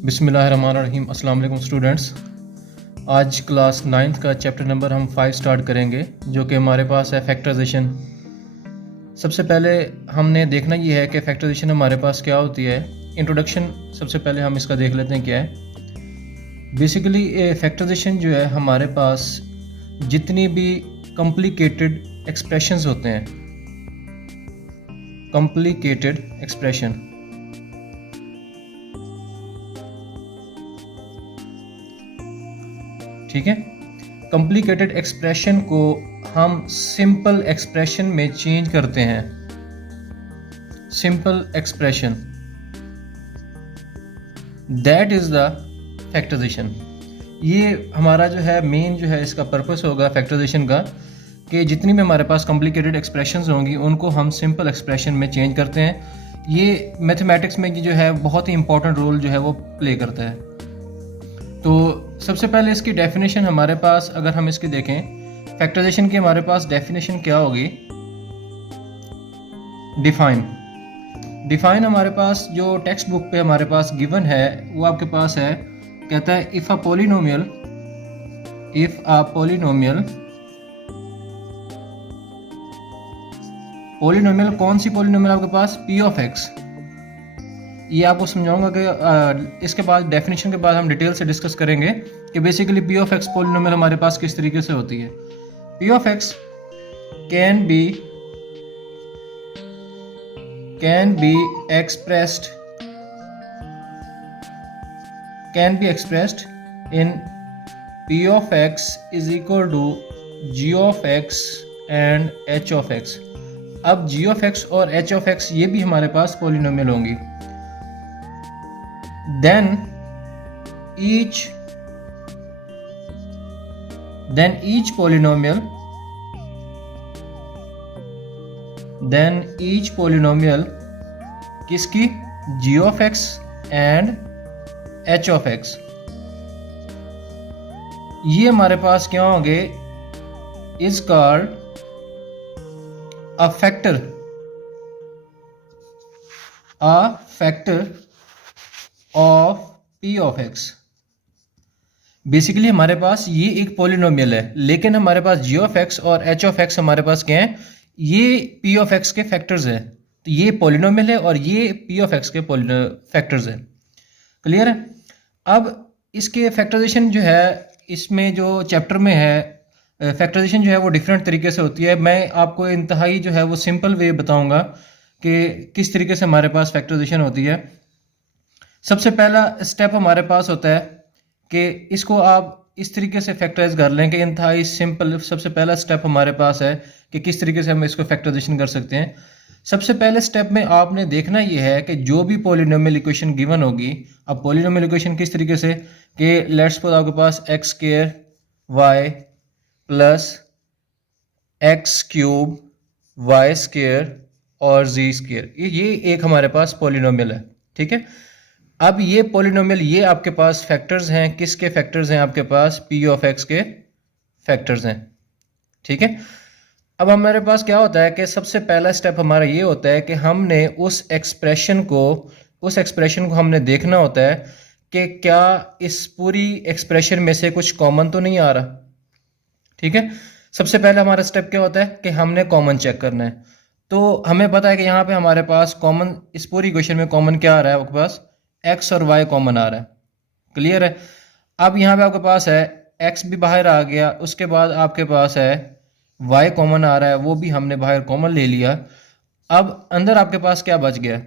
बिस्मिल्लाहिर्रहमानिर्रहीम। अस्सलाम वालेकुम स्टूडेंट्स। आज क्लास 9th का चैप्टर नंबर हम 5 स्टार्ट करेंगे, जो कि हमारे पास है फैक्टराइजेशन। सबसे पहले हमने देखना ये है कि फैक्टराइजेशन हमारे पास क्या होती है। इंट्रोडक्शन सबसे पहले हम इसका देख लेते हैं क्या है। बेसिकली फैक्टराइजेशन जो है, हमारे पास जितनी भी कॉम्प्लिकेटेड एक्सप्रेशंस होते हैं, कॉम्प्लिकेटेड एक्सप्रेशन, ठीक है, कॉम्प्लिकेटेड एक्सप्रेशन को हम सिंपल एक्सप्रेशन में चेंज करते हैं। Simple expression, that is the factorisation. ये हमारा जो है मेन जो है इसका पर्पस होगा फैक्टराइजेशन का, कि जितनी भी हमारे पास कॉम्प्लिकेटेड एक्सप्रेशंस होंगी उनको हम सिंपल एक्सप्रेशन में चेंज करते हैं। ये मैथमेटिक्स में जो है बहुत ही इंपॉर्टेंट रोल जो है वो प्ले करता है। तो सबसे पहले इसकी डेफिनेशन हमारे पास अगर हम इसकी देखें, फैक्टराइजेशन की हमारे पास डेफिनेशन क्या होगी। डिफाइन हमारे पास जो टेक्स्ट बुक पे हमारे पास गिवन है वो आपके पास है, कहता है इफ अ पोलिनोमियल कौन सी पोलिनोमियल आपके पास, पी ऑफ एक्स। ये आपको समझाऊंगा कि इसके बाद डेफिनेशन के बाद हम डिटेल से डिस्कस करेंगे कि basically P of x polynomial हमारे पास किस तरीके से होती है। P of x can be expressed in p of x is equal to g of x and h of x। अब g of x और h of x ये भी हमारे पास पोलिनोमियल होंगी। then each polynomial किसकी, g of x and h of x, ये हमारे पास क्या होंगे, is called a factor of p of x। Basically हमारे पास ये एक पॉलिनोमियल है, लेकिन हमारे पास g of x और h of x हमारे पास क्या है, ये p of x के फैक्टर्स हैं। तो ये पॉलिनोमियल है और ये p of x के फैक्टर्स हैं। क्लियर है। अब इसके फैक्टराइजेशन जो है, इसमें जो चैप्टर में है फैक्टराइजेशन जो है वो डिफरेंट तरीके से होती है। मैं आपको इंतहाई जो है वो सिंपल वे बताऊंगा कि किस तरीके से हमारे पास फैक्टराइजेशन होती है। सबसे पहला स्टेप हमारे पास होता है कि इसको आप इस तरीके से फैक्टराइज कर लें कि इंतहाई सिंपल। सबसे पहला स्टेप हमारे पास है कि किस तरीके से हम इसको फैक्टराइजेशन कर सकते हैं। सबसे पहले स्टेप में आपने देखना यह है कि जो भी पॉलिनोमियल इक्वेशन गिवन होगी, अब पॉलिनोमियल इक्वेशन किस तरीके से कि लेट्स सपोज आपके पास x square y plus x cube y square और जी स्क्वायर, ये एक हमारे पास पॉलिनोमियल है। ठीक है। अब ये पॉलिनोमियल ये आपके पास फैक्टर्स हैं, किसके फैक्टर्स हैं, आपके पास पी ऑफ एक्स के फैक्टर्स हैं। ठीक है। अब हमारे पास क्या होता है कि सबसे पहला स्टेप हमारा ये होता है कि हमने उस एक्सप्रेशन को हमने देखना होता है कि क्या इस पूरी एक्सप्रेशन में से कुछ कॉमन तो नहीं आ रहा। ठीक है। सबसे पहले हमारा स्टेप क्या होता है कि हमने कॉमन चेक करना है। तो हमें पता है कि यहाँ पे हमारे पास कॉमन, इस पूरी इक्वेशन में कॉमन क्या आ रहा है, आपके पास x और y कॉमन आ रहा है। क्लियर है। अब यहाँ पे आपके पास है x भी बाहर आ गया, उसके बाद आपके पास है y कॉमन आ रहा है, वो भी हमने बाहर कॉमन ले लिया। अब अंदर आपके पास क्या बच गया,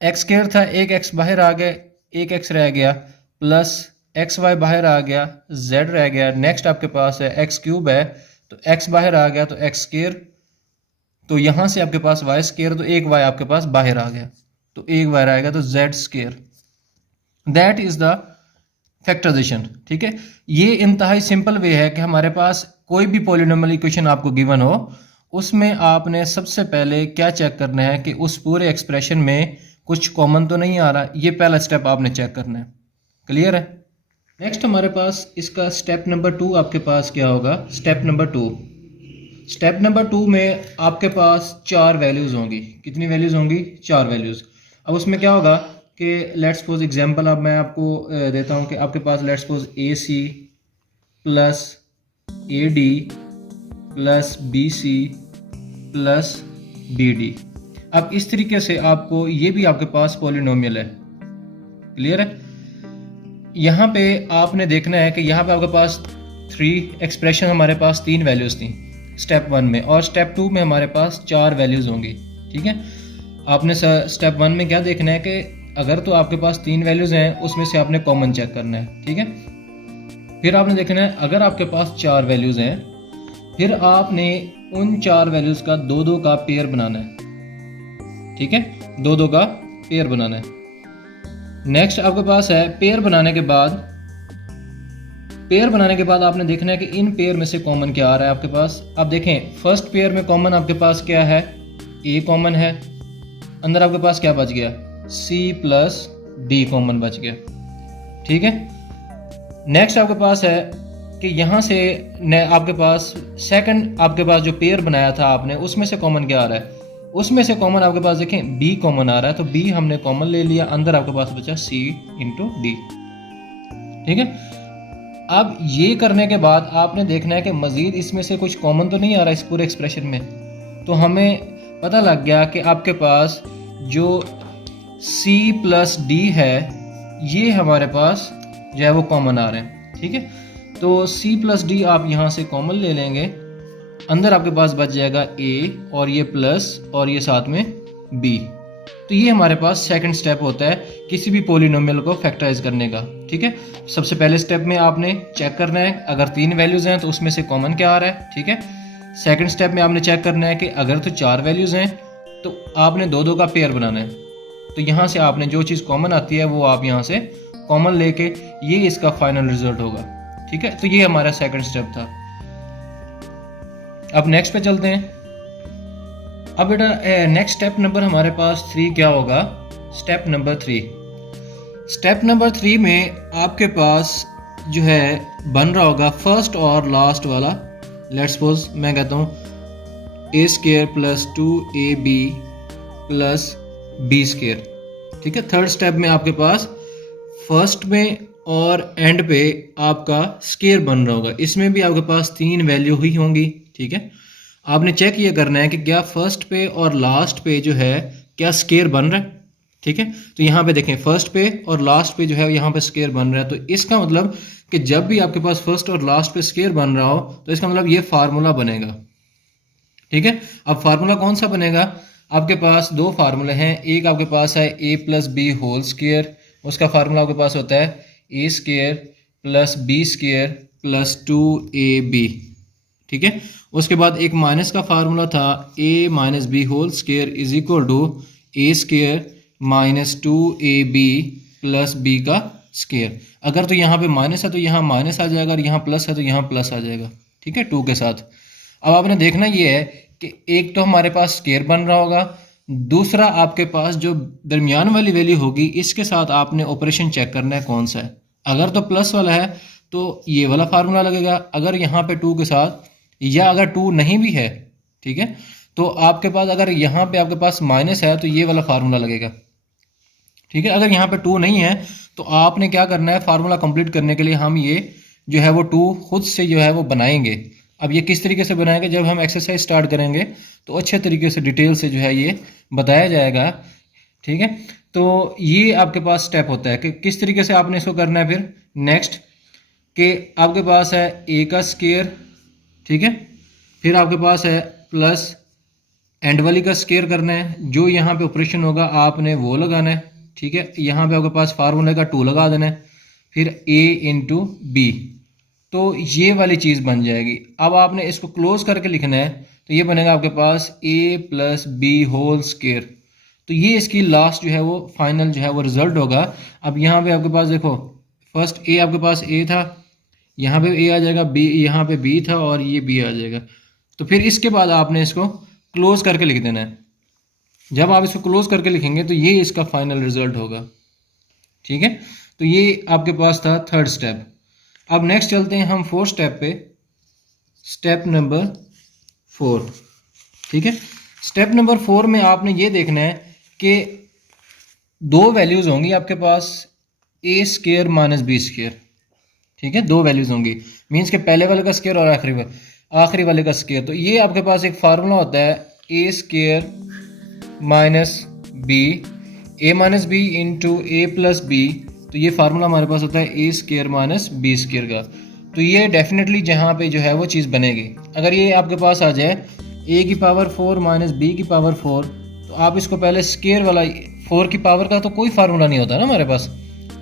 x स्क्वायर था, एक x बाहर आ गया, एक x रह गया, प्लस एक्स वाई बाहर आ गया, z रह गया। नेक्स्ट आपके पास है x क्यूब है, तो x बाहर आ गया तो x स्क्वायर, तो यहाँ से आपके पास y स्क्वायर, तो एक y आपके पास बाहर आ गया, तो एक बाहर आएगा तो z square. That is the factorisation. ठीक है। ये इंतहाई सिंपल वे है कि हमारे पास कोई भी पॉलिनोमियल इक्वेशन आपको गिवन हो, उसमें आपने सबसे पहले क्या चेक करना है कि उस पूरे एक्सप्रेशन में कुछ कॉमन तो नहीं आ रहा। ये पहला स्टेप आपने चेक करना है। क्लियर है। नेक्स्ट हमारे पास इसका स्टेप नंबर 2 आपके पास क्या होगा, स्टेप नंबर 2 में आपके पास 4 वैल्यूज होंगी। कितनी वैल्यूज होंगी, 4 वैल्यूज। अब उसमें क्या होगा कि लेट्स सपोज एग्जांपल अब मैं आपको देता हूँ कि आपके पास let's suppose a c plus a d plus b c plus b d. अब इस तरीके से आपको ये भी आपके पास पॉलिनोमियल है। क्लियर है? यहाँ पे आपने देखना है कि यहाँ पे आपके पास 3 एक्सप्रेशन, हमारे पास 3 वैल्यूज़ थी स्टेप 1 में, और स्टेप 2 में हमारे पास 4 वैल्यूज़ होंगी। ठीक है, आपने स्टेप 1 में क्या देखना है कि अगर तो आपके पास 3 वैल्यूज़ हैं उसमें से आपने कॉमन चेक करना है। ठीक है, फिर आपने देखना है अगर आपके पास 4 वैल्यूज़ हैं, फिर आपने उन 4 वैल्यूज़ का 2-2 का पेयर बनाना है। ठीक है, 2-2 का पेयर बनाना है। नेक्स्ट आपके पास है पेयर बनाने के बाद आपने देखना है कि इन पेयर में से कॉमन क्या आ रहा है आपके पास। आप देखें फर्स्ट पेयर में कॉमन आपके पास क्या है, ए कॉमन है, अंदर आपके पास क्या बच गया, सी प्लस डी कॉमन बच गया। ठीक है, नेक्स्ट आपके पास है कि यहाँ से आपके पास सेकंड आपके पास जो पेयर बनाया था आपने, उसमें से कॉमन क्या आ रहा है, उसमें से कॉमन आपके पास देखें बी कॉमन आ रहा है, तो बी हमने कॉमन ले लिया, अंदर आपके पास बचा सी इंटू डी। ठीक है, अब ये करने के बाद आपने देखना है कि मजीद इसमें से कुछ कॉमन तो नहीं आ रहा इस पूरे एक्सप्रेशन में। तो हमें पता लग गया कि आपके पास जो सी प्लस डी है ये हमारे पास जो है वो कॉमन आ रहे हैं। ठीक है, तो सी प्लस डी आप यहाँ से कॉमन ले लेंगे, अंदर आपके पास बच जाएगा ए और ये प्लस और ये साथ में बी। तो ये हमारे पास सेकंड स्टेप होता है किसी भी पॉलिनोमियल को फैक्टराइज करने का। ठीक है, सबसे पहले स्टेप में आपने चेक करना है अगर 3 वैल्यूज़ हैं तो उसमें से कॉमन क्या आ रहा है। ठीक है, सेकंड स्टेप में आपने चेक करना है कि अगर तो 4 वैल्यूज़ हैं तो आपने 2-2 का पेयर बनाना है। तो यहाँ से आपने जो चीज़ कॉमन आती है वो आप यहाँ से कॉमन लेके ये इसका फाइनल रिजल्ट होगा। ठीक है, तो ये हमारा सेकंड स्टेप था। अब नेक्स्ट पे चलते हैं। अब बेटा नेक्स्ट स्टेप नंबर हमारे पास 3 क्या होगा, स्टेप नंबर 3। स्टेप नंबर 3 में आपके पास जो है बन रहा होगा फर्स्ट और लास्ट वाला। लेट्स सपोज मैं कहता हूँ a square plus 2ab plus B square. ठीक है, थर्ड स्टेप में आपके पास फर्स्ट में और एंड पे आपका स्केयर बन रहा होगा, इसमें भी आपके पास 3 वैल्यू ही होंगी। ठीक है, आपने चेक ये करना है कि क्या फर्स्ट पे और लास्ट पे जो है क्या स्केयर बन रहा है। ठीक है, तो यहाँ पे देखें फर्स्ट पे और लास्ट पे जो है यहाँ पे स्केयर बन रहा है, तो इसका मतलब कि जब भी आपके पास फर्स्ट और लास्ट पे स्केयर बन रहा हो तो इसका मतलब ये फार्मूला बनेगा। ठीक है, अब फार्मूला कौन सा बनेगा, आपके पास 2 फार्मूले हैं। एक आपके पास है a plus B whole square, उसका फार्मूला आपके पास होता है a square plus B square plus 2ab। ठीक है, उसके बाद एक माइनस का फार्मूला था a minus B whole square is equal to a square minus 2ab plus b का स्केयर। अगर तो यहाँ पे माइनस है तो यहाँ माइनस आ जाएगा, और यहाँ प्लस है तो यहाँ प्लस आ जाएगा। ठीक है, 2 के साथ। अब आपने देखना ये है कि एक तो हमारे पास स्केयर बन रहा होगा, दूसरा आपके पास जो दरमियान वाली वैल्यू होगी इसके साथ आपने ऑपरेशन चेक करना है कौन सा है। अगर तो प्लस वाला है तो ये वाला फार्मूला लगेगा, अगर यहाँ पे 2 के साथ, या अगर 2 नहीं भी है, ठीक है, तो आपके पास अगर यहाँ पे आपके पास माइनस है तो ये वाला फार्मूला लगेगा। ठीक है, अगर यहाँ पे 2 नहीं है तो आपने क्या करना है, फार्मूला कंप्लीट करने के लिए हम ये जो है वो 2 खुद से जो है वो बनाएंगे। अब ये किस तरीके से बनाएंगे, जब हम एक्सरसाइज स्टार्ट करेंगे तो अच्छे तरीके से डिटेल से जो है ये बताया जाएगा। ठीक है, तो ये आपके पास स्टेप होता है कि किस तरीके से आपने इसको करना है। फिर नेक्स्ट कि आपके पास है ए का स्केयर, ठीक है, फिर आपके पास है प्लस एंड वाली का स्केयर करना है, जो यहाँ पे ऑपरेशन होगा आपने वो लगाना है। ठीक है, यहाँ पे आपके पास फार्मूले का 2 लगा देना है, फिर a इंटू बी, तो ये वाली चीज़ बन जाएगी। अब आपने इसको क्लोज करके लिखना है, तो ये बनेगा आपके पास a plus B whole square. तो ये इसकी लास्ट जो है वो फाइनल जो है वो रिजल्ट होगा। अब यहाँ पे आपके पास देखो फर्स्ट a आपके पास a था, यहाँ पे a आ जाएगा, b यहाँ पे b था और ये b आ जाएगा। तो फिर इसके बाद आपने इसको क्लोज करके लिख देना है। जब आप इसको क्लोज करके लिखेंगे तो ये इसका फाइनल रिजल्ट होगा। ठीक है, तो ये आपके पास था थर्ड स्टेप। अब नेक्स्ट चलते हैं हम फोर्थ स्टेप पे, स्टेप नंबर 4। ठीक है, स्टेप नंबर 4 में आपने ये देखना है कि दो वैल्यूज़ होंगी आपके पास, ए स्केयर माइनस बी स्केयर, ठीक है, दो वैल्यूज़ होंगी, मीन्स के पहले वाले का स्केयर और आखिरी वाले का स्केयर। तो ये आपके पास एक फार्मूला होता है ए square minus B, A minus B into a plus B. तो ये फार्मूला हमारे पास होता है ए स्केयर माइनस बी स्केयर का। तो ये डेफिनेटली जहाँ पे जो है वो चीज़ बनेगी। अगर ये आपके पास आ जाए ए की पावर 4 माइनस बी की पावर 4, तो आप इसको पहले स्केयर वाला, 4 की पावर का तो कोई फार्मूला नहीं होता ना हमारे पास,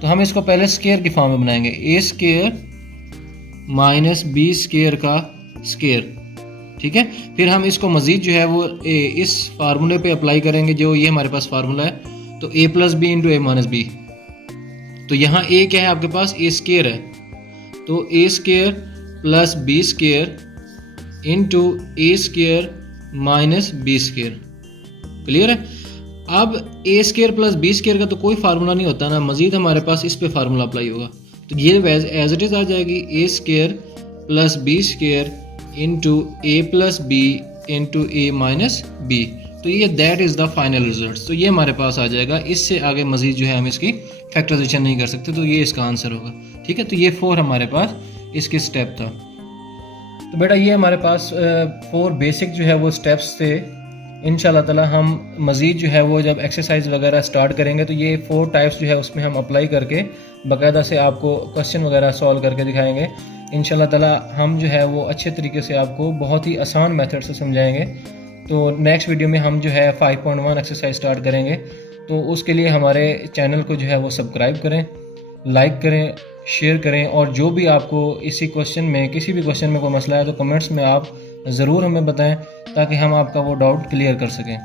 तो हम इसको पहले स्केयर की फॉर्म में बनाएंगे, ए स्केयर माइनस बी स्केयर का स्केयर, ठीक है। फिर हम इसको मज़ीद जो है वो इस फार्मूले पे अप्लाई करेंगे, जो ये हमारे पास फार्मूला है। तो ए plus b into a minus b, तो यहाँ ए क्या है आपके पास, ए स्केयर है, तो a square plus B square into a square minus b square. Clear है। अब a square plus B square का तो कोई फार्मूला नहीं होता ना, मजीद हमारे पास इस पे फार्मूला अप्लाई होगा। तो ये एज इट इज़ आ जाएगी a square plus B square into a plus b into a minus b. तो ये that is the final result. तो ये हमारे पास आ जाएगा, इससे आगे मजीद जो है हम इसकी फैक्टराइजेशन नहीं कर सकते, तो ये इसका आंसर होगा, ठीक है। तो ये 4 हमारे पास इसके स्टेप था। तो बेटा ये हमारे पास 4 बेसिक जो है वो स्टेप्स थे। इंशाल्लाह ताला हम मज़ीद जो है वो जब एक्सरसाइज वगैरह स्टार्ट करेंगे तो ये 4 टाइप्स जो है उसमें हम अप्लाई करके बाकायदा से आपको क्वेश्चन वगैरह सॉल्व करके दिखाएंगे। इंशाल्लाह ताला हम जो है वो अच्छे तरीके से आपको बहुत ही आसान मेथड से समझाएंगे। तो नेक्स्ट वीडियो में हम जो है 5.1 एक्सरसाइज स्टार्ट करेंगे। तो उसके लिए हमारे चैनल को जो है वो सब्सक्राइब करें, लाइक करें, शेयर करें, और जो भी आपको इसी क्वेश्चन में, किसी भी क्वेश्चन में कोई मसला है तो कमेंट्स में आप ज़रूर हमें बताएं, ताकि हम आपका वो डाउट क्लियर कर सकें।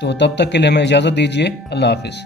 तो तब तक के लिए हमें इजाज़त दीजिए। अल्लाह हाफिज़।